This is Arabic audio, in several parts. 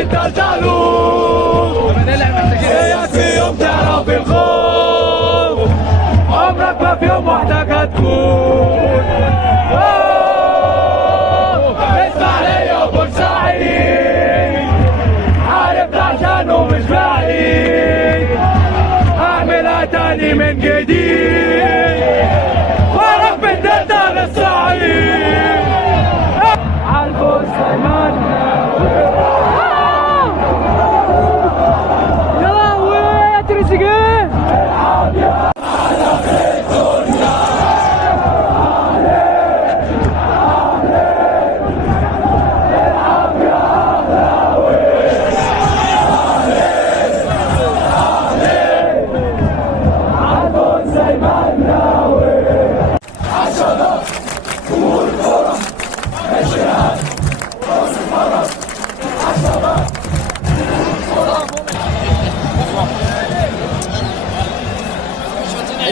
الجالوت هي في يوم تعرف الخوف عمرك ما في يوم وحدك هتكون. اسمع لي يا بورسعيد عارف عشانه مش بعيد اعملها تاني من جديد واروح من دلتا للصعيد عالفوز سيماننا.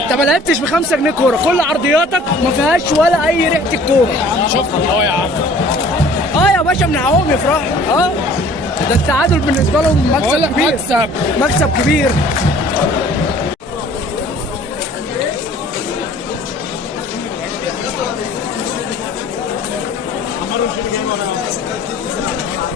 انت ما لعبتش ب5 جنيه كوره، كل عرضياتك ما فيهاش ولا اي ريحه الكوره. شكرا اهو يا عم. يا باشا من عوام يفرحوا. ده التعادل بالنسبه لهم مكسب كبير. مكسب كبير.